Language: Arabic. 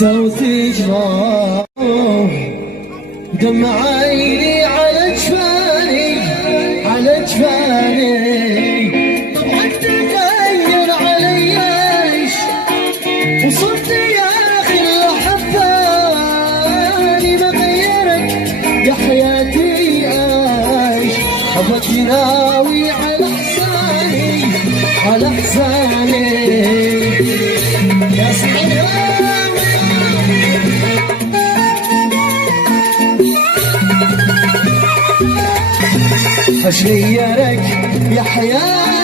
صوتك راح دمع عيني على جفاني على جفاني طبعك تغير علي ايش وصرت يا اخي الاحباني بغيرك يا حياتي ايش حبك يناوي على حساني على حساني يا سلام حشريرك يا حياتي